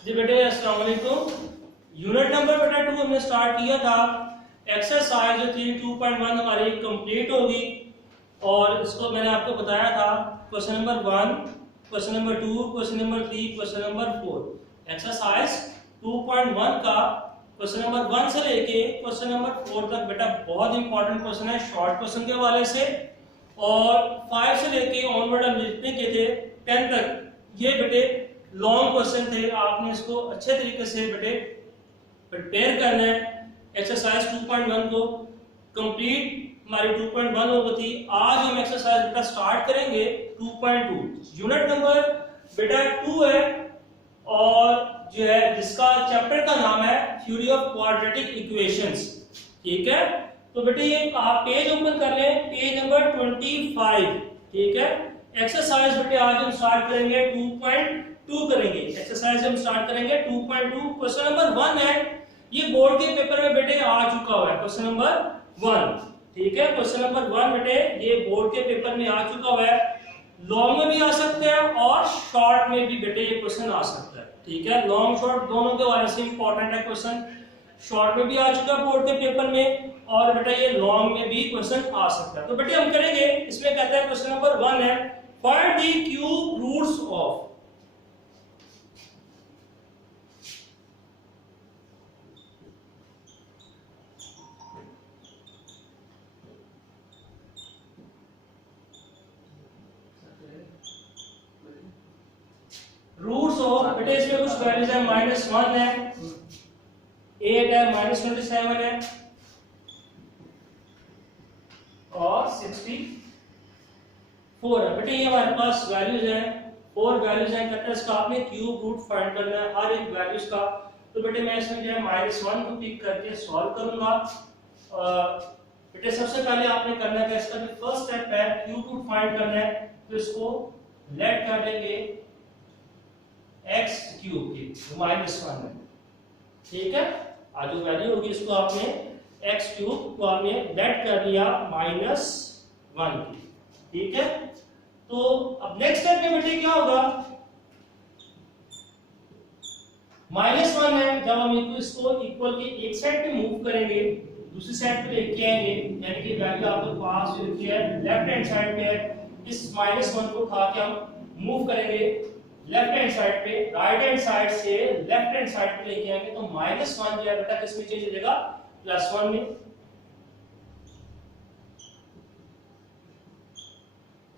जी बेटे अस्सलाम वालेकुम। यूनिट नंबर बेटा 2 हमने स्टार्ट किया था। एक्सरसाइज जो थी 2.1 हमारी कंप्लीट होगी और इसको मैंने आपको बताया था question number 1, question number 2, question number 3, question number 4। Exercise 2.1 का क्वेश्चन नंबर 1 से लेके क्वेश्चन नंबर 4 तक बेटा बहुत इंपॉर्टेंट क्वेश्चन है शॉर्ट क्वेश्चन के हवाले से, और 5 से लेके ऑनवर्ड हम जितने के थे 10 तक ये बेटे लॉन्ग क्वेश्चन थे। आपने इसको अच्छे तरीके से बेटे प्रिपेयर करना है। एक्सरसाइज 2.1 को कंप्लीट हमारी 2.1 हो गई थी। आज हम एक्सरसाइज बेटा स्टार्ट करेंगे 2.2। यूनिट नंबर बेटा 2 है और जो है जिसका चैप्टर का नाम है थ्योरी ऑफ क्वाड्रेटिक इक्वेशंस। ठीक है, तो बेटे ये आप पेज ओपन कर लें, पेज नंबर 25। ठीक है, एक्सरसाइज बेटे आज हम स्टार्ट करेंगे 2.2 करेंगे। एक्सरसाइज हम स्टार्ट करेंगे 2.2। क्वेश्चन नंबर 1 है, ये बोर्ड के पेपर में बेटे आ चुका हुआ है क्वेश्चन नंबर 1। ठीक है, क्वेश्चन नंबर 1 बेटे ये बोर्ड के पेपर में आ चुका हुआ है। लॉन्ग में भी आ सकते हैं और शॉर्ट में भी बेटे ये क्वेश्चन आ सकता है। ठीक है, लॉन्ग शॉर्ट दोनों के बारे से इंपॉर्टेंट है क्वेश्चन। शॉर्ट में भी आ चुका है बोर्ड के पेपर में और बेटा ये लॉन्ग में भी क्वेश्चन आ सकता है। तो बेटे हम करेंगे, इसमें कहता है क्वेश्चन नंबर 1 है find the cube roots of. Roots of बेटे इसमें कुछ वैल्यूज है, -1 है, 8 है, -27 है और 64 है। बेटे ये हमारे पास वैल्यूज है, 4 वैल्यूज है। कहते हैं इसका आपने क्यूब रूट फाइंड करना है हर एक वैल्यूज का। तो बेटे मैं इसमें जो है -1 को पिक करके सॉल्व करूंगा। बेटे सबसे पहले आपने करना है, इसका जो फर्स्ट स्टेप है क्यूब रूट फाइंड करना है, तो इसको लेट कर देंगे x क्यूब की -1 है। ठीक है, आज जो वैल्यू होगी इसको आपने x क्यूब को आपने लेट कर लिया -1 की। ठीक है, तो अब नेक्स्ट स्टेप में बेटे क्या होगा, -1 है, जब हम इसको इक्वल के एक साइड पे मूव करेंगे दूसरी साइड पे लेके आएंगे, यानी कि वैल्यू आपके पास जो लिखी है लेफ्ट हैंड साइड पे है, इस -1 को उठा के हम मूव करेंगे लेफ्ट हैंड साइड पे, राइट हैंड साइड से लेफ्ट हैंड साइड पे लेके आएंगे तो -1 जो है बेटा किसमें चेंज हो जाएगा, +1 में।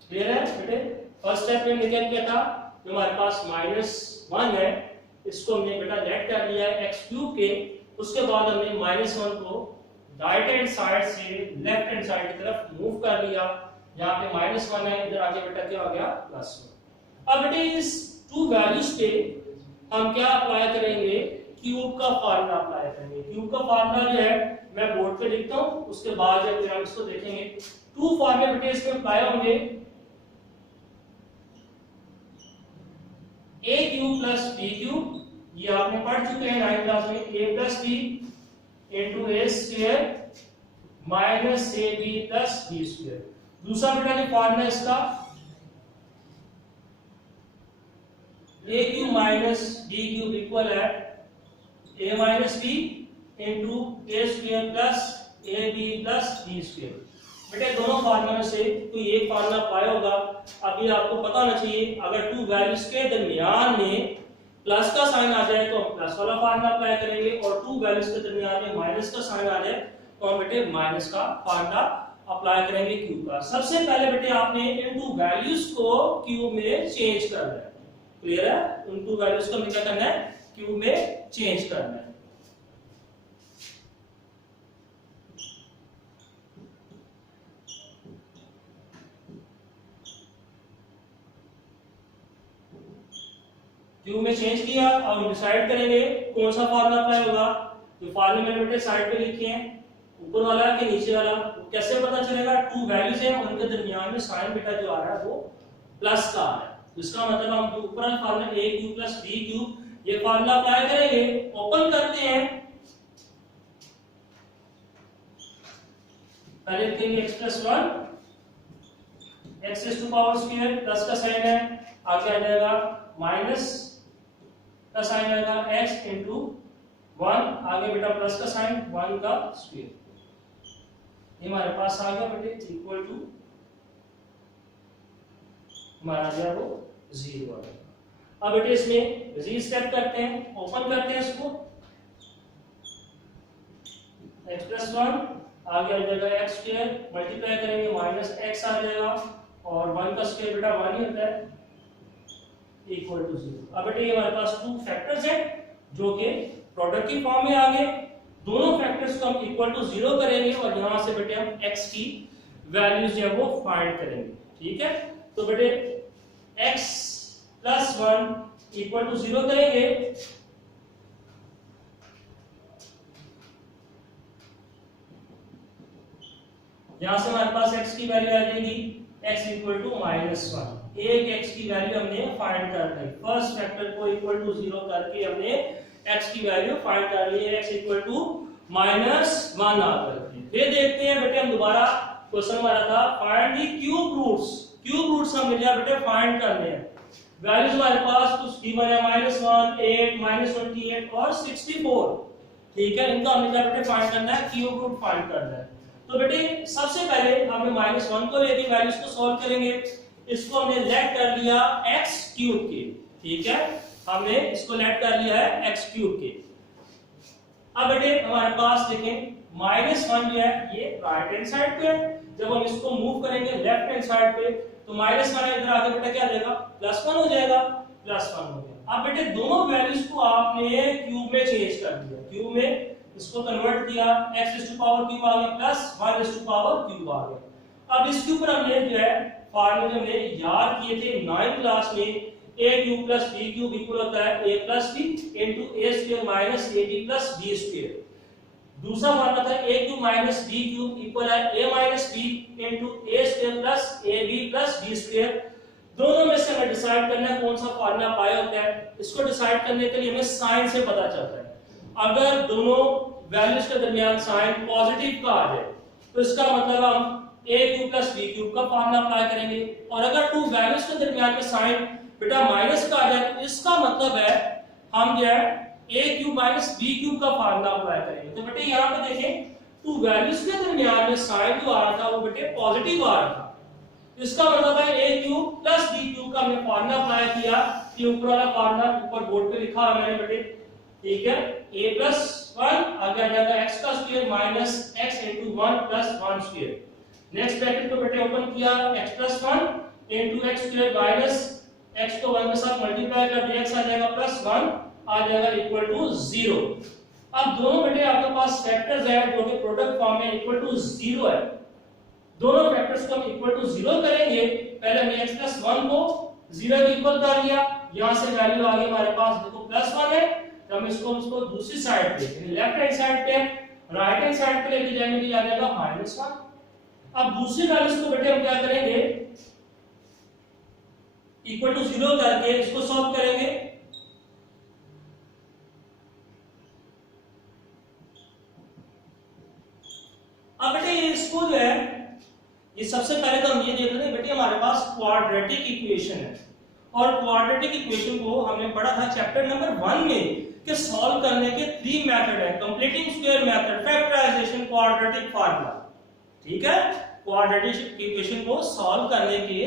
क्लियर है बेटे? फर्स्ट स्टेप में हमने क्या था, जो हमारे पास -1 है इसको हमने बेटा लेट कर लिया है x क्यूब के। उसके बाद हमने -1 को राइट हैंड साइड से लेफ्ट हैंड साइड की तरफ मूव कर लिया। यहाँ पे -1 है, इधर आगे बेटा क्या हो गया, +1। अब बेटे इस टू वैल्यूज पे हम क्या अप्लाई करेंगे, क्यूब का फार्मूला अप्लाई करेंगे। क्यूब का फार्मूला जो है मैं बोर्ड पे लिखता हूं, उसके बाद जब हम इसको देखेंगे टू फार्मूले बेटे इसमें अप्लाई होंगे। a cube plus b cube, ये आपने पढ़ चुके हैं 9th क्लास में, a plus b into a square minus ab plus b square. दूसरा बेटा जो फार्मूला इसका a cube minus b cube equal है a minus b into a square plus ab plus b square. बेटे दोनों formula में से कोई एक फार्मूला पाया होगा। अभी आपको पता होना चाहिए, अगर टू वैल्यूज के दरमियान में प्लस का साइन आ जाए तो हम प्लस वाला फार्मूला अप्लाई करेंगे, और टू वैल्यूज के दरमियान में माइनस का साइन आ जाए तो हम बेटे माइनस का फार्मूला अप्लाई करेंगे क्यूब का। सबसे पहले बेटे आपने इन टू वैल्यूज को क्यूब में चेंज करना है। क्लियर है? उन टू वैल्यूज को हमें क्या करना है, क्यूब में चेंज करना है। क्यूब में चेंज किया, अब डिसाइड करेंगे कौन सा फार्मूला अप्लाई होगा। जो फार्मूले मैंने बेटे साइड पे लिखे हैं, ऊपर वाला कि नीचे वाला, कैसे पता चलेगा, टू वैल्यूज हैं उनके दरमियान में साइन बेटा जो आ रहा है वो प्लस का आ रहा है। इसका मतलब हम ऊपर वाला formula a cube plus b cube ये फार्मूला अप्लाई करेंगे। ओपन करते हैं, पहले लिखेंगे x plus 1, x to power square, plus का साइन है, आगे आ जाएगा माइनस का साइन आएगा x इंटू 1, आगे बेटा प्लस का साइन 1 का स्क्वायर, ये हमारे पास आ गया बेटे इक्वल टू हमारा गया वो 0 आ गया। अब बेटे इसमें रीस्टेप करते हैं, ओपन करते हैं इसको, x प्लस 1 आगे आ जाएगा x स्क्वायर, मल्टीप्लाई करेंगे माइनस x आ जाएगा और 1 का स्क्वायर बेटा 1 ही होता है इक्वल टू 0। अब बेटे ये हमारे पास टू फैक्टर्स हैं जो कि प्रोडक्ट की फॉर्म में आ गए, दोनों फैक्टर्स को हम इक्वल टू 0 करेंगे और यहां से बेटे हम x की वैल्यूज जो है वो फाइंड करेंगे। ठीक है, तो बेटे x प्लस 1 इक्वल टू 0 करेंगे, यहां से हमारे पास x की वैल्यू आ जाएगी x इक्वल टू -1, एक x की वैल्यू हमने फाइंड कर ली, फर्स्ट फैक्टर को इक्वल टू 0 करके हमने x की वैल्यू फाइंड कर ली है, x इक्वल टू -1 आ गई। फिर देखते हैं बेटे हम दोबारा क्वेश्चन हमारा था find the cube roots, cube roots हम मिला बेटे फाइंड करने हैं, वैल्यूज हमारे पास कुछ गिवन है -1, 8, -28 और 64। ठीक है, इनका हमने क्या बेटे फाइंड करना है, क्यूब रूट फाइंड करना है। तो बेटे सबसे पहले हमने -1 को लेके वैल्यूज को सॉल्व करेंगे, इसको हमने लेट कर लिया x क्यूब के। ठीक है, हमने इसको लेट कर लिया है x क्यूब के। अब बेटे हमारे पास देखें -1 जो है ये राइट हैंड साइड पे है, जब हम इसको मूव करेंगे लेफ्ट हैंड साइड पे तो -1 इधर आगे बेटा क्या देगा, +1 हो जाएगा, +1 हो गया। अब बेटे दोनों वैल्यूज को आपने क्यूब में चेंज कर दिया, क्यूब में इसको कन्वर्ट किया, x टू पावर क्यूब आ गया प्लस 1 टू पावर क्यूब आ गया। अब इसके ऊपर हमने जो है फार्मूले हमने याद किए थे 9th क्लास में, a cube plus b cube equal होता है a plus b into a square minus ab plus b square. दूसरा फार्मूला था a cube minus b cube equal है a minus b into a square plus ab plus b square. दोनों में से हमें decide करना है कौन सा फार्मूला अप्लाई होता है, इसको डिसाइड करने के लिए हमें साइन से पता चलता है। अगर दोनों वैल्यूज के दरमियान साइन पॉजिटिव का आ जाए तो इसका मतलब हम a cube plus b cube का फार्मूला अप्लाई करेंगे, और अगर टू वैल्यूज के दरमियान में साइन बेटा माइनस का आ जाए तो इसका मतलब है हम जो है a cube minus b cube का फार्मूला अप्लाई करेंगे। तो बेटे यहाँ पे देखें टू वैल्यूज के दरमियान में साइन जो आ रहा था वो बेटे पॉजिटिव आ रहा था, इसका मतलब है a cube plus b cube का हमने फार्मूला अप्लाई किया, ये ऊपर वाला फार्मूला ऊपर बोर्ड पे लिखा है मैंने बेटे। ठीक है, a प्लस 1 आगे आ जाएगा x का square minus x into 1 plus 1 square. Next bracket को बेटे ओपन किया, x plus 1 into x square minus x को 1 के साथ मल्टीप्लाई कर दिया, x आ जाएगा प्लस 1 आ जाएगा इक्वल टू 0। अब दोनों बेटे आपके पास फैक्टर्स है जो कि प्रोडक्ट फॉर्म में इक्वल टू 0 है, दोनों फैक्टर्स को हम इक्वल टू 0 करेंगे। पहले हमने x प्लस 1 को 0 के इक्वल कर लिया, यहां से वैल्यू आ गई हमारे पास देखो प्लस 1 है, हम इसको दूसरी साइड पे लेफ्ट हैंड साइड पे राइट हैंड साइड पे लेके जाएंगे तो आ जाएगा -1। अब दूसरी वैल्यूज को बेटे हम क्या करेंगे, इक्वल टू 0 करके इसको सॉल्व करेंगे। अब बेटे इसको जो है ये सबसे पहले तो हम ये देख रहे हैं बेटे हमारे पास क्वाड्रेटिक इक्वेशन है, और क्वाड्रेटिक इक्वेशन को हमने पढ़ा था चैप्टर नंबर 1 में कि सॉल्व करने के 3 मेथड है, completing square method, factorization, quadratic formula. ठीक है, क्वाड्रेटिक इक्वेशन को सॉल्व करने के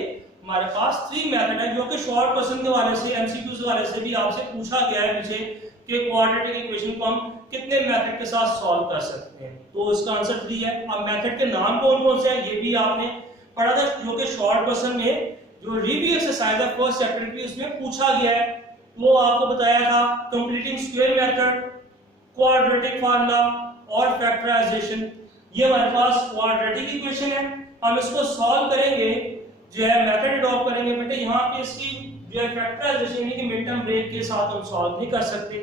हमारे पास 3 मेथड है जो कि शॉर्ट क्वेश्चन के वाले से एमसीक्यूज के वाले से भी आपसे पूछा गया है पीछे कि क्वाड्रेटिक इक्वेशन को हम कितने मेथड के साथ सॉल्व कर सकते हैं, तो इसका आंसर 3 है। अब मेथड के नाम कौन कौन से हैं ये भी आपने पढ़ा था, जो कि शॉर्ट क्वेश्चन में जो रिव्यू एक्सरसाइज है फर्स्ट चैप्टर की उसमें पूछा गया है, वो आपको बताया था completing square method, quadratic formula और फैक्टराइजेशन। ये हमारे पास क्वाड्रेटिक इक्वेशन है, हम इसको सॉल्व करेंगे जो है मेथड अडॉप्ट करेंगे बेटे, यहाँ पे इसकी जो है फैक्टराइजेशन यानी कि मिड टर्म ब्रेक के साथ हम सॉल्व नहीं कर सकते।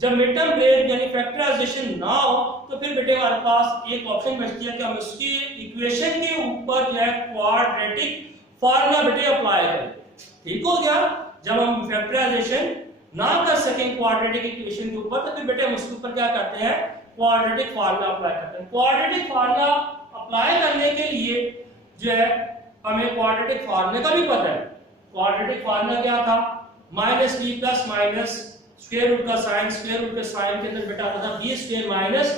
जब मिड टर्म ब्रेक यानी फैक्टराइजेशन ना हो तो फिर बेटे हमारे पास एक ऑप्शन बचती है कि हम इसकी इक्वेशन के ऊपर जो है क्वाड्रेटिक फार्मूला बेटे अप्लाई करें। ठीक हो गया, जब हम फैक्टराइजेशन ना कर सकें क्वाड्रेटिक इक्वेशन के ऊपर तो फिर बेटे हम उसके ऊपर क्या करते हैं, क्वाड्रेटिक फार्मूला अप्लाई करते हैं। क्वाड्रेटिक फार्मूला अप्लाई करने के लिए जो है हमें क्वाड्रेटिक फार्मूले का भी पता है। क्वाड्रेटिक फार्मूला क्या था, -b plus minus square root का साइन, स्क्वायर रूट के साइन के अंदर बेटा आता था b square minus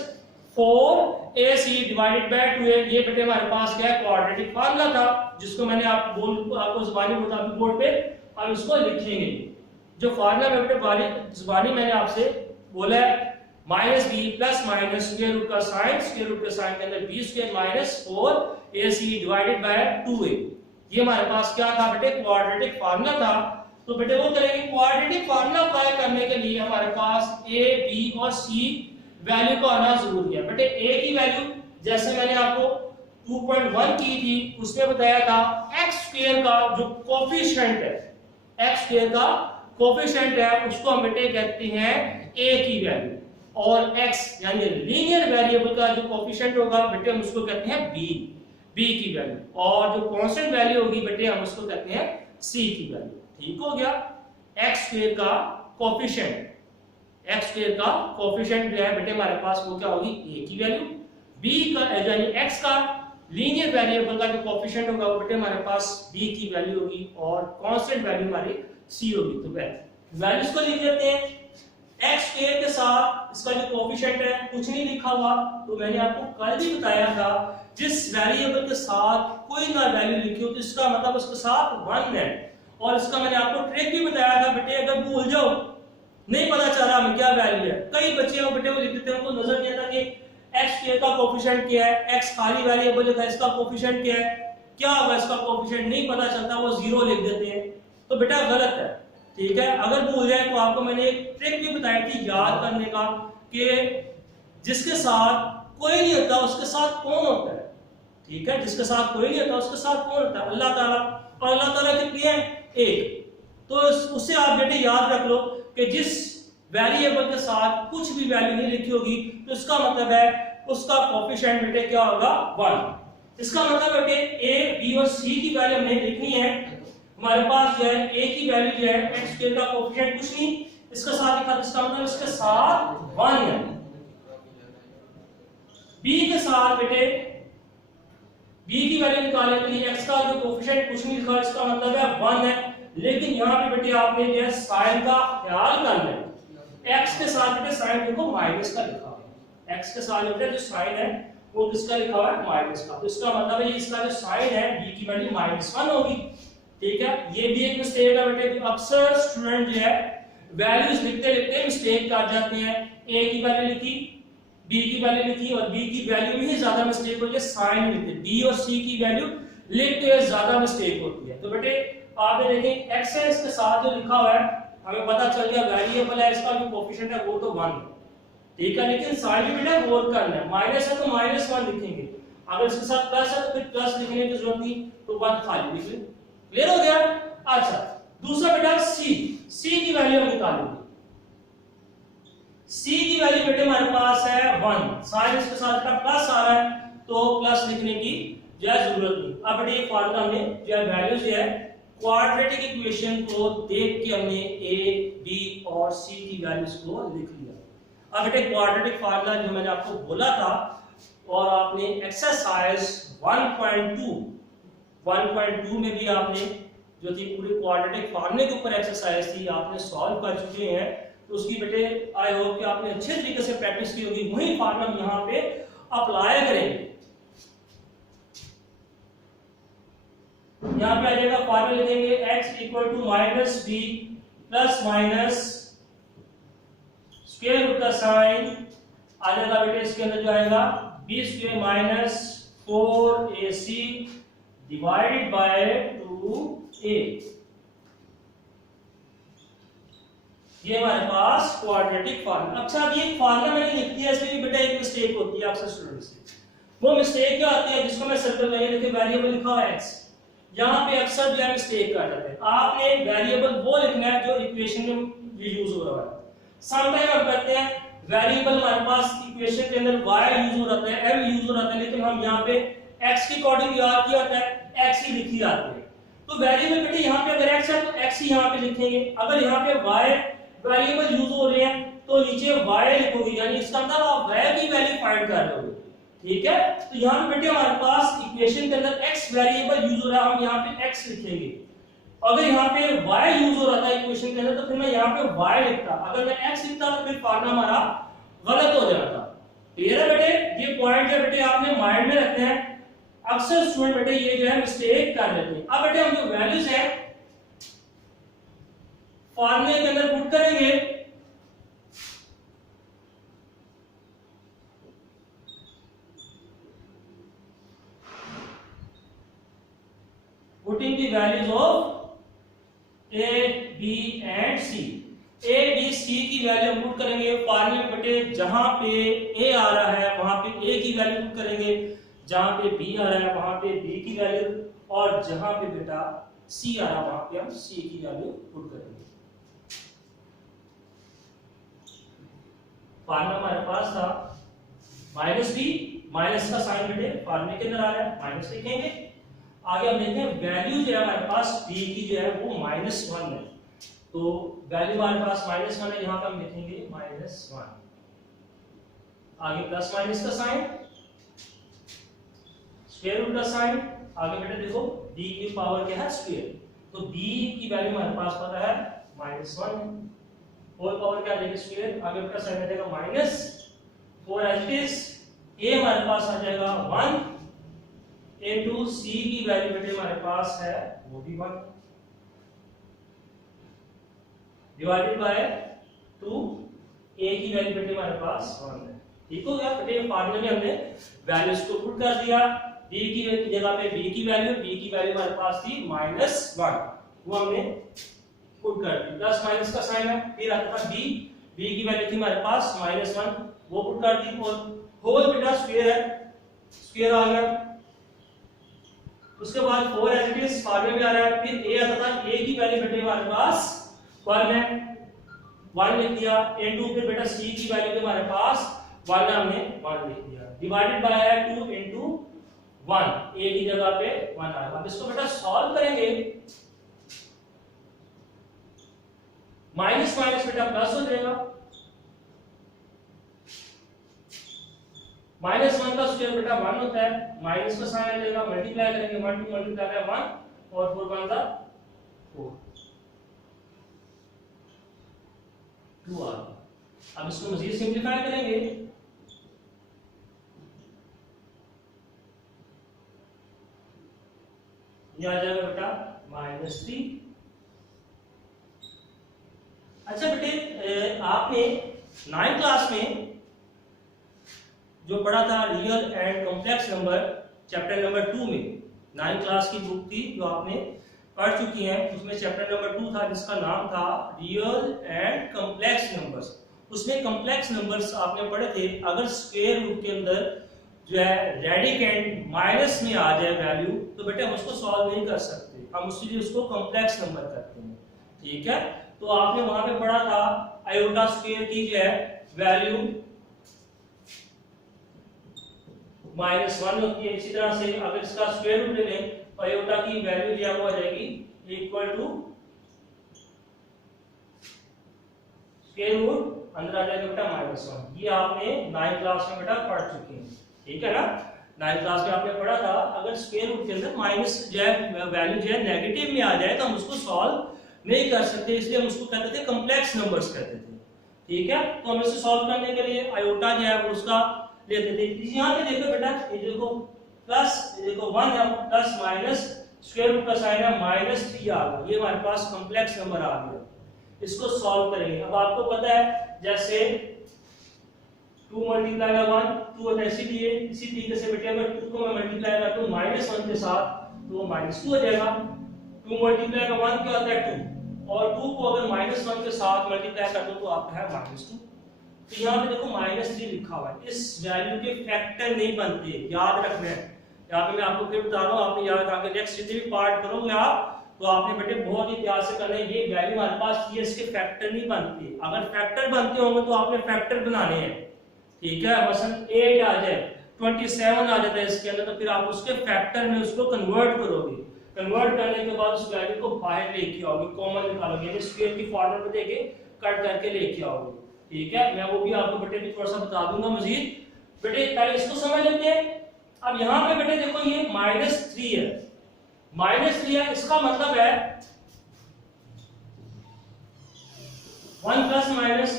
4ac divided by 2a। ये बेटे हमारे पास क्या है, क्वाड्रेटिक फार्मूला था, जिसको मैंने आपको जुबानी मुताबिक बोर्ड पे हम इसको लिखेंगे। जो फार्मूला में बेटे जुबानी मैंने आपसे बोला है minus B plus minus square root का साइन, स्क्वायर रूट के साइन के अंदर B square minus 4ac divided by 2a। ये हमारे पास क्या था बेटे, क्वाड्रेटिक फार्मूला था। तो बेटे वो करेंगे, क्वाड्रेटिक फार्मूला अप्लाई करने के लिए हमारे पास a b और c वैल्यू का आना जरूरी है। बेटे a की वैल्यू जैसे मैंने आपको 2.1 की थी, उसमें बताया था x स्क्वायर का जो कोफिशिएंट है, x स्क्वायर का कोफिशिएंट है, उसको हम बेटे कहते हैं a की वैल्यू, और x यानी लीनियर वेरिएबल का जो कोफिशिएंट होगा बेटे हम उसको कहते हैं b की वैल्यू, और जो कांस्टेंट वैल्यू होगी बेटे हम उसको कहते हैं c की वैल्यू। ठीक हो गया। x स्क्वायर का कोफिशिएंट, x स्क्वायर का कोफिशिएंट जो है बेटे हमारे पास वो क्या होगी, a की वैल्यू, b का यानी x का लीनियर वेरिएबल का जो कोफिशिएंट होगा वो बेटे हमारे पास b की वैल्यू होगी, और कांस्टेंट वैल्यू हमारी c होगी। तो वैल्यूज को लिख देते हैं। x स्क्वायर के साथ इसका जो कोफिशिएंट है कुछ नहीं लिखा हुआ, तो मैंने आपको कल भी बताया था जिस वेरिएबल के साथ कोई ना वैल्यू लिखी हो तो इसका मतलब उसके साथ 1 है। और इसका मैंने आपको ट्रिक भी बताया था बेटे, अगर भूल जाओ नहीं पता चल रहा हमें क्या वैल्यू है, कई बच्चे हैं बेटे वो लिख देते हैं, उनको नजर नहीं आता कि x स्क्वायर का कोफिशिएंट क्या है, x खाली वेरिएबल है इसका कोफिशिएंट क्या है, क्या होगा इसका कोफिशिएंट नहीं पता चलता, वो 0 लिख देते हैं। तो बेटा गलत है। ठीक है, अगर भूल जाए तो आपको मैंने एक ट्रिक भी बताई थी याद करने का कि जिसके साथ कोई नहीं होता उसके साथ कौन होता है। ठीक है, जिसके साथ कोई नहीं होता उसके साथ कौन होता है, अल्लाह ताला। और अल्लाह ताला कितने हैं, एक। तो उससे आप बेटे याद रख लो कि जिस वेरिएबल के साथ कुछ भी वैल्यू नहीं लिखी होगी तो इसका मतलब है उसका कोफिशिएंट बेटे क्या होगा, 1। इसका मतलब बेटे a b और c की वैल्यू हमने लिखनी है। हमारे पास जो है a की वैल्यू जो है x स्क्वायर का कोफिशिएंट कुछ नहीं, इसके साथ लिखा, इसका मतलब इसके साथ 1 है। b के साथ बेटे b की वैल्यू निकालने के लिए x का जो कोफिशिएंट कुछ नहीं लिखा, इसका मतलब है 1 है। लेकिन यहाँ पे बेटे आपने जो है साइन का ख्याल करना है। x के साथ बेटे साइन देखो माइनस का लिखा हुआ है, x के साथ बेटे जो साइन है वो किसका लिखा हुआ है, माइनस का। तो इसका मतलब है इसका जो साइन है b की वैल्यू -1 होगी। ठीक है, ये भी एक मिस्टेक है बेटे, अक्सर स्टूडेंट जो है वैल्यूज लिखते लिखते मिस्टेक कर जाते हैं। a की वैल्यू लिखी, b की वैल्यू लिखी, और b की वैल्यू में ही ज्यादा मिस्टेक होती है, साइन लिखते, b और c की वैल्यू लिखते हुए ज्यादा मिस्टेक होती है। तो बेटे आपने देखें x है, इसके साथ जो लिखा हुआ है हमें पता चल गया वेरिएबल है, इसका जो कोफिशिएंट है वो तो 1 है। ठीक है, लेकिन साइन भी बेटा गौर करना है, माइनस है तो -1 लिखेंगे, अगर इसके साथ प्लस है तो फिर प्लस लिखने की जरूरत नहीं, तो 1 खाली लिख लें। क्लियर हो गया। अच्छा, दूसरा बेटा c की वैल्यू हम निकालेंगे। c की वैल्यू बेटे हमारे पास है 1, साइन इसके साथ का प्लस आ रहा है तो प्लस लिखने की जो है जरूरत नहीं। अब बेटे ये फार्मूला हमने जो है वैल्यू जो है क्वाड्रेटिक इक्वेशन को देख के हमने a b और c की वैल्यूज को लिख लिया। अब बेटे क्वाड्रेटिक फार्मूला जो मैंने आपको बोला था, और आपने एक्सरसाइज 1.2 में भी आपने जो थी पूरी क्वाड्रेटिक फार्मूले के ऊपर एक्सरसाइज थी आपने सॉल्व कर चुके हैं। तो उसकी बेटे आई होप कि आपने अच्छे तरीके से प्रैक्टिस की होगी, वही फार्मूला हम यहाँ पे अप्लाई करेंगे। यहाँ पे आ जाएगा फार्मूला लिखेंगे x equal to minus B plus minus square root का साइन आ जाएगा बेटे, इसके अंदर जो आएगा B square minus 4ac divided by 2a। ये हमारे पास क्वाड्रेटिक फार्मूला। अच्छा, अब ये फार्मूला मैंने लिख दिया, इसमें भी बेटा एक मिस्टेक होती है अक्सर स्टूडेंट्स से। वो मिस्टेक क्या आती है, जिसको मैं सर्कल में लिखे वेरिएबल लिखा हुआ है x, यहाँ पे अक्सर जो है मिस्टेक कर जाते हैं। आपने वेरिएबल वो लिखना है जो इक्वेशन में यूज हो रहा है। समटाइम हम कहते हैं वेरिएबल हमारे पास इक्वेशन के अंदर y यूज हो रहा है, m यूज हो रहा है, लेकिन हम यहाँ पे x के अकॉर्डिंग याद किया होता है, x ही लिखी जाती है। तो वेरिएबल बेटे यहाँ पे अगर x है तो x ही यहाँ पे लिखेंगे, अगर यहाँ पे y वेरिएबल यूज हो रहे हैं तो नीचे y लिखोगे, यानी इसका मतलब आप y की वैल्यू फाइंड कर रहे हो। ठीक है, तो यहाँ पे बेटे हमारे पास इक्वेशन के अंदर x वेरिएबल यूज हो रहा है, हम यहाँ पे x लिखेंगे। अगर यहाँ पे y यूज हो रहा था इक्वेशन के अंदर तो फिर मैं यहाँ पे y लिखता, अगर मैं x लिखता तो फिर फार्मूला हमारा गलत हो जाता। क्लियर है बेटे? ये पॉइंट जो बेटे आपने माइंड में रखना है। अक्सर स्टूडेंट बेटे ये जो है मिस्टेक कर लेते हैं। अब बेटे हम जो वैल्यूज है फार्मूले के अंदर पुट करेंगे। Putting the values of a b and c। a b c की वैल्यू हम पुट करेंगे फार्मूले में बेटे। जहां पे a आ रहा है वहां पे a की वैल्यू पुट करेंगे, जहां पे b आ रहा है वहां पे b की वैल्यू, और जहां पे बेटा c आ रहा है वहां पे हम c की वैल्यू पुट करेंगे। फार्मूला हमारे पास था माइनस b, माइनस का साइन बेटे फार्मूले के अंदर आ रहा है, माइनस लिखेंगे। आगे हम देखते हैं वैल्यू जो है हमारे पास b की जो है वो -1 है, तो वैल्यू हमारे पास -1 है, यहां पे हम लिखेंगे -1। आगे प्लस माइनस का साइन, स्क्वायर रूट का साइन, आगे बेटा देखो b की पावर क्या है स्क्वायर, तो b की वैल्यू हमारे पास पता है -1 है, होल पावर क्या आ जाएगी स्क्वायर, आगे बेटा साइन आ जाएगा -4 एज इट इज। a हमारे पास आ जाएगा 1 इनटू c की वैल्यू बेटे हमारे पास है वो भी 1 डिवाइडेड बाय 2, a की वैल्यू बेटे हमारे पास 1 है। ठीक हो गया बेटे? फार्मूले में हमने वैल्यूज को पुट कर दिया। b की जगह पे b की वैल्यू हमारे पास थी -1, वो हमने पुट कर दी। प्लस माइनस का साइन है, फिर आता था b की वैल्यू थी हमारे पास -1, वो पुट कर दी, और होल बेटा स्क्वायर है, स्क्वायर आ गया। उसके बाद 4 एज इट इज फार्मूले में आ रहा है, फिर a आता था, a की वैल्यू बेटे हमारे पास 1 है, 1 लिख दिया, इनटू फिर बेटा c की वैल्यू हमारे पास 1 है, हमने 1 लिख दिया, डिवाइडेड बाय 2 इनटू 1, a की जगह पे 1 आएगा। अब इसको बेटा सॉल्व करेंगे, माइनस माइनस बेटा प्लस हो जाएगा, -1 का स्क्वायर बेटा 1 होता है, माइनस का साइन आ जाएगा, मल्टीप्लाई करेंगे 1 2 मल्टीप्लाई बाय 1 और 4 1 4 2 आ गया। अब इसको मजीद सिंपलीफाई करेंगे, ये आ जाएगा बेटा -3। अच्छा बेटे आपने 9th क्लास में जो पढ़ा था real and complex number chapter number 2 में, 9th क्लास की बुक थी जो आपने पढ़ चुकी हैं, उसमें चैप्टर नंबर 2 था जिसका नाम था रियल एंड कॉम्प्लेक्स नंबर्स। उसमें कॉम्प्लेक्स नंबर्स आपने पढ़े थे, अगर स्क्वायर रूट के अंदर जो है रेडिकेंड माइनस में आ जाए वैल्यू तो बेटे हम उसको सॉल्व नहीं कर सकते, हम उसके लिए उसको कॉम्प्लेक्स नंबर करते हैं। ठीक है? तो आपने वहां पे पढ़ा था आयोटा स्क्वायर की जो है वैल्यू -1 होती है। इसी तरह से अगर इसका स्क्वायर रूट ले लें तो आयोटा की वैल्यू जो है वो आ जाएगी इक्वल टू स्क्वायर रूट अंदर आ जाएगा बेटा -1। ये आपने 9th क्लास में बेटा पढ़ चुके हैं। ठीक है ना? 9th क्लास में आपने पढ़ा था अगर स्क्वायर रूट के अंदर माइनस जो है वैल्यू जो है नेगेटिव में आ जाए तो हम उसको सॉल्व नहीं कर सकते, इसलिए हम उसको कहते थे कॉम्प्लेक्स नंबर्स कहते थे। ठीक है? तो हम इसे सॉल्व करने के लिए आयोटा जो है वो उसका लेते थे। यहाँ पे देखो बेटा, ये देखो प्लस, ये देखो 1 है, प्लस माइनस स्क्वायर रूट का साइन है -3 आ गया, ये हमारे पास कॉम्प्लेक्स नंबर आ गया। इसको सॉल्व करेंगे। अब आपको पता है जैसे 2 मल्टीप्लाई बाय 1 2 होता है, इसीलिए इसी तरीके से बेटे अगर 2 को मैं मल्टीप्लाई करता हूं -1 के साथ तो वो -2 हो जाएगा। 2 मल्टीप्लाई बाय 1 क्या होता है 2, और 2 को अगर -1 के साथ मल्टीप्लाई कर दो तो आपका है -2। तो यहाँ पे देखो -3 लिखा हुआ है, इस वैल्यू के फैक्टर नहीं बनते, याद रखना है। यहाँ पे मैं आपको फिर बता रहा हूँ, आपने याद रखा नेक्स्ट जितने भी पार्ट करोगे आप तो आपने बेटे बहुत ही प्यार से करना है। ये वैल्यू हमारे पास ये इसके फैक्टर नहीं बनते, अगर फैक्टर बनते होंगे तो आपने फैक्टर बनाने हैं। ठीक है? मसलन 8 आ जाए, 27 आ जाता है इसके अंदर, तो फिर आप उसके फैक्टर में उसको कन्वर्ट करोगे, कन्वर्ट करने के बाद उस वैल्यू को बाहर लेके आओगे, कॉमन निकालोगे, यानी स्क्वायर की फॉर्मूला में देके कट करके लेके आओगे। ठीक है? मैं वो भी आपको बेटे भी थोड़ा सा बता दूंगा मजीद। बेटे पहले इसको समझ लेते हैं। अब यहाँ पे बेटे देखो ये -3 है, -3 है, इसका मतलब है 1 प्लस माइनस,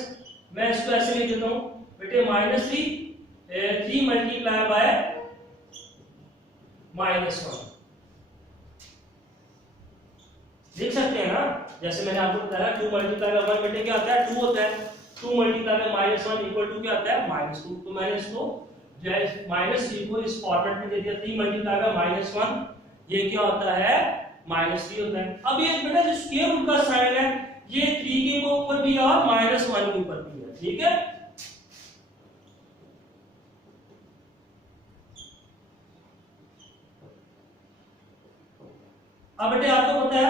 मैं इसको ऐसे लिख देता हूं बेटे -3 3 मल्टीप्लाई बाय -1 लिख सकते हैं ना। जैसे मैंने आपको बताया 2 मल्टीप्लाई बाय 1 बेटे क्या होता है 2 होता है, 2 मल्टीप्लाई बाय -1 इक्वल टू क्या आता है -2। तो मैंने इसको जो है -3 को इस फॉर्मेट में दे दिया, 3 मल्टीप्लाई बाय -1 ये क्या होता है -3 होता है। अब ये बेटा जो स्क्वायर रूट का साइन है ये 3 के ऊपर भी और -1 के ऊपर भी है, ठीक है। अब बेटे आपको पता है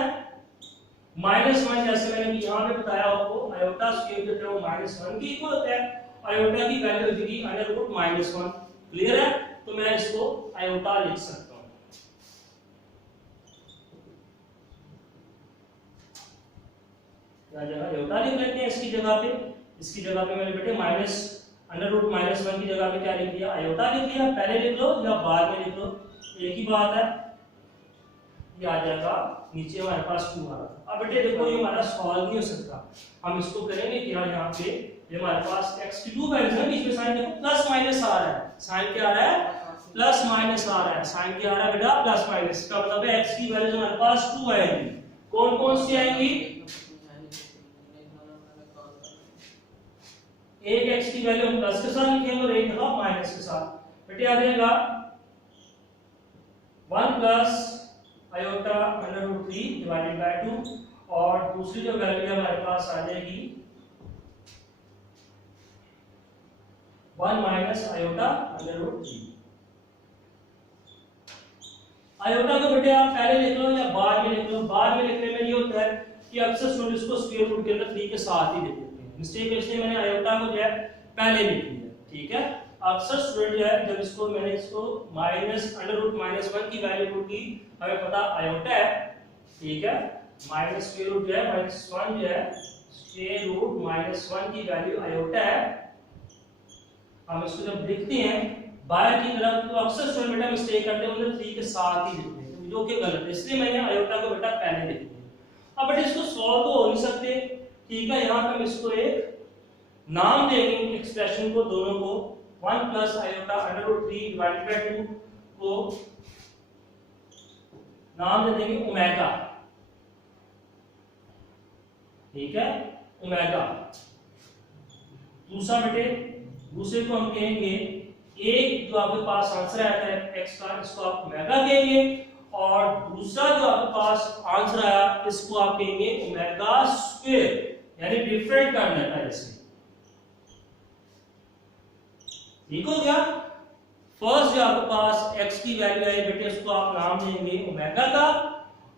-1 जैसे मैंने यहाँ पे बताया आपको आयोटा स्क्वायर जो है वो -1 के इक्वल होता है, आयोटा की वैल्यू हो जाएगी √-1। क्लियर है, तो मैं इसको आयोटा लिख सकता हूँ। क्या जगह आयोटा लिख लेते हैं इसकी जगह पे, इसकी जगह पे मैंने बेटे √-1 की जगह पे क्या लिख दिया आयोटा लिख दिया। पहले लिख लो या बाद में लिख लो एक ही बात है, ये आ जाएगा नीचे हमारे पास 2 आ रहा था। अब बेटे देखो ये हमारा सॉल्व नहीं हो सकता, हम इसको करेंगे क्या यहाँ पे ये हमारे पास x की 2 वैल्यूज है, बीच में साइन देखो प्लस माइनस आ रहा है, साइन क्या आ रहा है प्लस माइनस आ रहा है, साइन क्या आ रहा है बेटा प्लस माइनस। का मतलब है x की वैल्यूज हमारे पास 2 आएंगी, कौन कौन सी आएंगी, एक x की वैल्यू हम प्लस के साथ लिखेंगे और एक दफा माइनस के साथ। बेटे आ जाएगा 1 प्लस आयोटा √3 डिवाइडेड बाय 2 और दूसरी जो वैल्यू हमारे पास आ जाएगी 1 माइनस आयोटा √3। आयोटा को बेटे आप पहले लिख लो या बाद में लिख लो, बाद में लिखने में ये होता है कि अक्सर स्टूडेंट इसको स्क्वायर रूट के अंदर 3 के साथ ही लिख देते हैं, मिस्टेक इसलिए मैंने आयोटा को जो है पहले लिख लिया, ठीक है। अक्सर स्टूडेंट जो है जब इसको मैंने इसको √-1 की वैल्यू पुट की, हमें पता आयोटा है, ठीक है, माइनस स्क्वायर रूट जो है -1 जो है स्क्वायर रूट -1 की वैल्यू आयोटा है। हम इसको जब लिखते हैं बाहर की तरफ तो अक्सर स्टूडेंट बेटा मिस्टेक करते हैं उन्हें 3 के साथ ही लिखते हैं, जो कि गलत है, इसलिए मैंने आयोटा को बेटा पहले लिख दिया। अब बेटा इसको सॉल्व तो हो नहीं सकते, ठीक है, यहाँ पे हम इसको एक नाम देंगे एक्सप्रेशन को, दोनों को 1 प्लस आयोटा √3 डिवाइडेड बाय 2 को नाम दे देंगे ओमेगा, ठीक है, ओमेगा। दूसरा बेटे दूसरे को हम कहेंगे एक जो आपके पास आंसर आया था x का, इसको आप ओमेगा कहेंगे, और दूसरा जो आपके पास आंसर आया इसको आप कहेंगे ओमेगा स्क्वायर, यानी डिफरेंट करना था इसे, ठीक हो गया। फर्स्ट जो आपके पास x की वैल्यू आई बेटे उसको आप नाम देंगे ओमेगा का,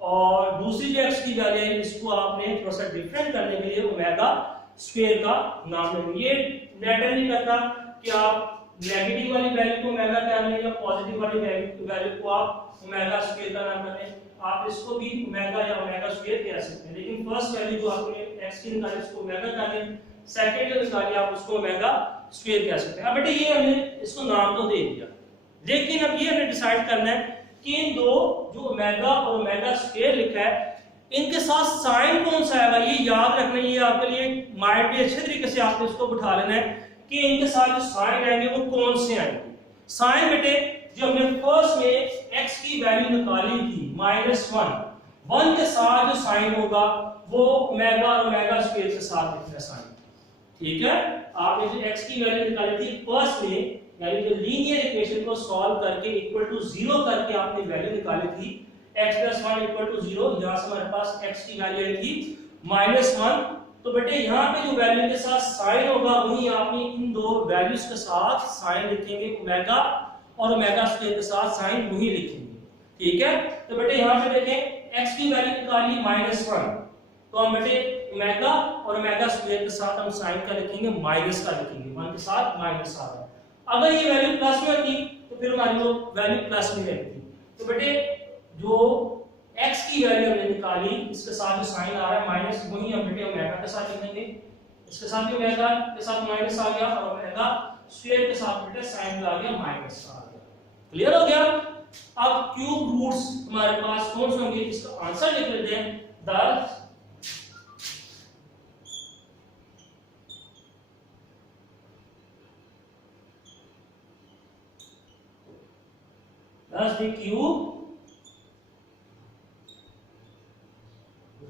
और दूसरी जो x की वैल्यू है इसको आपने थोड़ा सा डिफरेंट करने के लिए ओमेगा स्क्वायर का नाम देंगे। ये मैटर नहीं करता कि आप नेगेटिव वाली वैल्यू को ओमेगा कह लें या पॉजिटिव वाली वैल्यू को आप ओमेगा स्क्वायर का नाम कर लें, आप इसको भी ओमेगा या ओमेगा स्क्वायर कह सकते हैं, लेकिन फर्स्ट वैल्यू जो आपने x की निकाली उसको ओमेगा कर लें, सेकंड जो निकाली आप उसको ओमेगा स्क्वायर कह सकते हैं। अब बेटे ये हमने इसको नाम तो दे दिया, लेकिन अब ये हमें डिसाइड करना है कि इन दो जो ओमेगा और ओमेगा स्क्वायर लिखा है इनके साथ साइन कौन सा आएगा, ये याद रखना, ये आपके लिए माइंड में अच्छे तरीके से आपने इसको बिठा लेना है कि इनके साथ जो साइन आएंगे वो कौन से आएंगे। साइन बेटे जो हमने फर्स्ट में x की वैल्यू निकाली थी -1 के साथ जो साइन होगा वो ओमेगा और ओमेगा स्क्वायर के साथ लिखना साइन, ठीक है। आपने जो x की वैल्यू निकाली थी फर्स्ट में, यानी जो लीनियर इक्वेशन को सॉल्व करके इक्वल टू 0 करके आपने वैल्यू निकाली थी x + 1 = 0, यहां से हमारे पास x की वैल्यू आई थी -1, तो बेटे यहां पे जो वैल्यू के साथ साइन होगा वही आपने इन दो वैल्यूज के साथ साइन लिखेंगे ओमेगा और ओमेगा स्क्वायर के साथ साइन वही लिखेंगे, ठीक है। तो बेटे यहां पे देखें x की वैल्यू निकाली -1, तो हम बेटे ओमेगा और ओमेगा स्क्वायर के साथ हम साइन का लिखेंगे माइनस का लिखेंगे, 1 के साथ माइनस आ रहा है। अगर ये वैल्यू प्लस में होती तो फिर हमारी वो वैल्यू प्लस में रहती। तो बेटे जो x की वैल्यू हमने निकाली इसके साथ जो साइन आ रहा है माइनस, वही हम बेटे ओमेगा के साथ लिखेंगे, इसके साथ भी ओमेगा के साथ माइनस आ गया और ओमेगा स्क्वायर के साथ बेटे साइन आ गया माइनस आ गया। क्लियर हो गया। अब क्यूब रूट्स हमारे पास कौन से होंगे, इसका आंसर लिख लेते हैं। 10 10 द क्यूब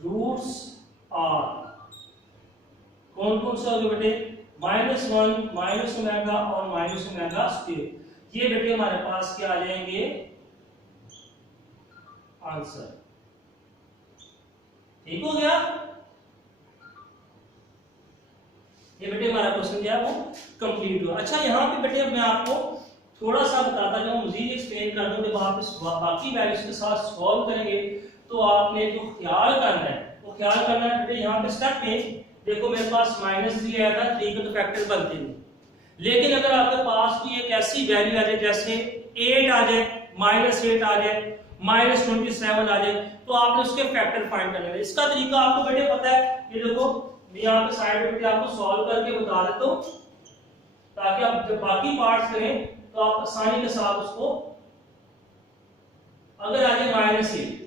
रूट्स आर कौन कौन से होंगे बेटे, -1 माइनस ओमेगा और माइनस ओमेगा स्क्वायर। ये बेटे हमारे पास क्या आ जाएंगे आंसर। ठीक हो गया, ये बेटे हमारा क्वेश्चन क्या है वो कंप्लीट हुआ। अच्छा यहाँ पे बेटे मैं आपको थोड़ा सा बताता जाऊं, मजीद एक्सप्लेन कर दूं। जब आप इस बाकी वैल्यूज के साथ सॉल्व करेंगे तो आपने जो ख्याल करना है वो ख्याल करना है बेटे, यहाँ पे स्टेप में देखो मेरे पास -3 आया था, 3 का तो फैक्टर बनते नहीं। लेकिन अगर आपके पास कोई एक ऐसी वैल्यू आ जाए जैसे 8 आ जाए, -8 आ जाए, -27 आ जाए, तो आपने उसके फैक्टर फाइंड करने हैं। इसका तरीका आपको बेटे पता है, ये देखो मैं यहाँ पे साइड में बेटे आपको सॉल्व करके बता देता हूँ, ताकि आप जब बाकी पार्ट्स करें तो आप आसानी के साथ उसको, अगर आ जाए -8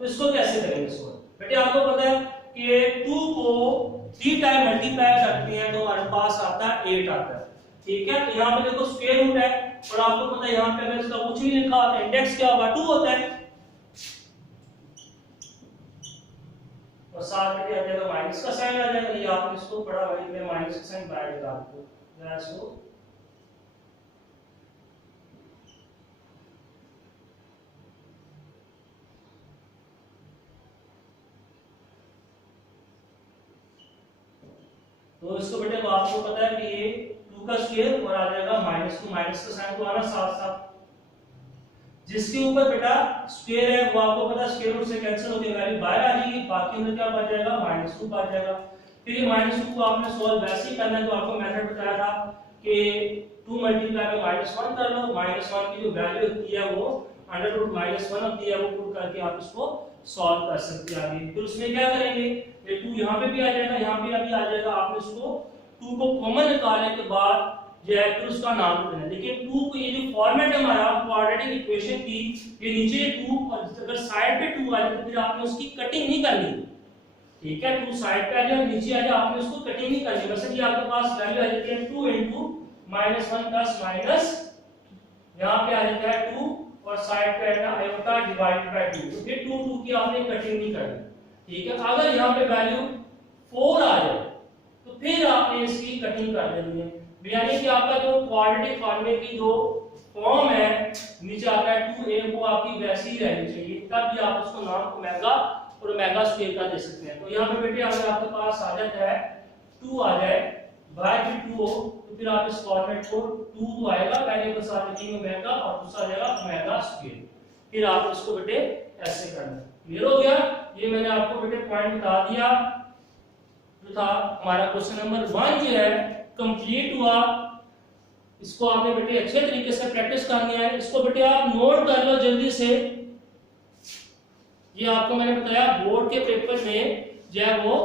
तो इसको कैसे करेंगे सॉल्व। बेटे आपको पता है कि 2 को 3 टाइम मल्टीप्लाई करते हैं तो हमारे पास आता है 8 आता है। ठीक है, तो यहाँ पे देखो स्क्वायर रूट है और आपको पता है यहाँ पे अगर इसका कुछ नहीं लिखा तो इंडेक्स क्या होगा 2 होता है, और साथ में आ जाएगा माइनस का साइन आ जाएगा। ये आपने इसको पढ़ा हुआ है, मैं माइनस का साइन बाहर लगा दूं जरा इसको। तो इसको बेटे आपको पता है कि ये 2 का स्क्वायर और आ जाएगा माइनस का साइन तो आना साथ साथ। जिसके ऊपर बेटा स्क्वायर है वो आपको पता है स्क्वायर रूट से कैंसिल होकर वैल्यू बाहर आ जाएगी, बाकी अंदर क्या बच जाएगा -2 बच जाएगा। फिर ये -2 को आपने सॉल्व वैसे ही करना है, तो आपको मेथड बताया था कि 2 मल्टीप्लाई में -1 कर लो, -1 की जो वैल्यू होती है वो √-1 होती है, वो पुट करके आप इसको सॉल्व कर सकते हैं आगे। फिर उसमें क्या करेंगे, ये 2 यहाँ पे भी आ जाएगा, यहाँ पे भी आ जाएगा, आपने इसको 2 को कॉमन निकालने के बाद जो है फिर उसका नाम देना है। लेकिन 2 को ये जो फॉर्मेट है हमारा क्वाड्रेटिक इक्वेशन की, ये नीचे 2 और अगर साइड पे 2 आ जाए तो फिर आपने उसकी कटिंग नहीं करनी। ठीक है, 2 साइड पे आ जाए नीचे आ जाए, आपने उसको कटिंग नहीं करनी। वैसे ये आपके पास वैल्यू आ जाती है 2 -1 प्लस माइनस, यहाँ पे आ जाता है 2 और साइड पे आएगा आयोटा डिवाइडेड बाय 2, तो फिर 2 की आपने कटिंग नहीं करनी। ठीक है, अगर यहाँ पे वैल्यू 4 आ जाए तो फिर आपने इसकी कटिंग कर देनी है, यानी कि आपका जो क्वाड्रेटिक फॉर्मेट की जो फॉर्म है नीचे आता है 2a, वो आपकी वैसी ही रहनी चाहिए, तब भी आप उसको नाम ओमेगा और ओमेगा स्क्वायर का दे सकते हैं। तो यहाँ पे बेटे अगर आपके पास आ जाता है 2 आ जाए बाय 2 हो, तो फिर आप इस फॉर्मेट को 2 आएगा, पहले के साथ लिखेंगे ओमेगा और दूसरा आ जाएगा ओमेगा स्क्वायर। फिर आप इसको बेटे ऐसे करना। क्लियर हो गया, ये मैंने आपको बेटे पॉइंट बता दिया। जो था हमारा क्वेश्चन नंबर 1 जो है कंप्लीट हुआ। इसको आपने बेटे अच्छे तरीके से प्रैक्टिस करनी है। इसको बेटे आप नोट कर लो जल्दी से। ये आपको मैंने बताया बोर्ड के पेपर में जो है वो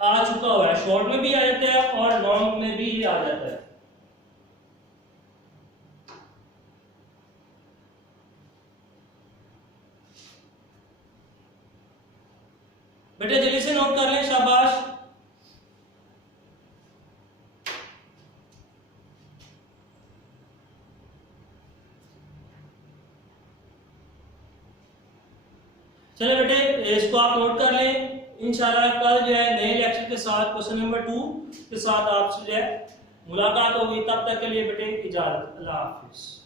आ चुका हुआ है, शॉर्ट में भी आ जाता है और लॉन्ग में भी ये आ जाता है। बेटे जल्दी से नोट कर लें, शाबाश। चलो बेटे इसको आप नोट कर लें। इंशाल्लाह कल जो है नए लेक्चर के साथ क्वेश्चन नंबर 2 के साथ आपसे जो है मुलाकात होगी। तब तक के लिए बेटे इजाजत, अल्लाह हाफिज।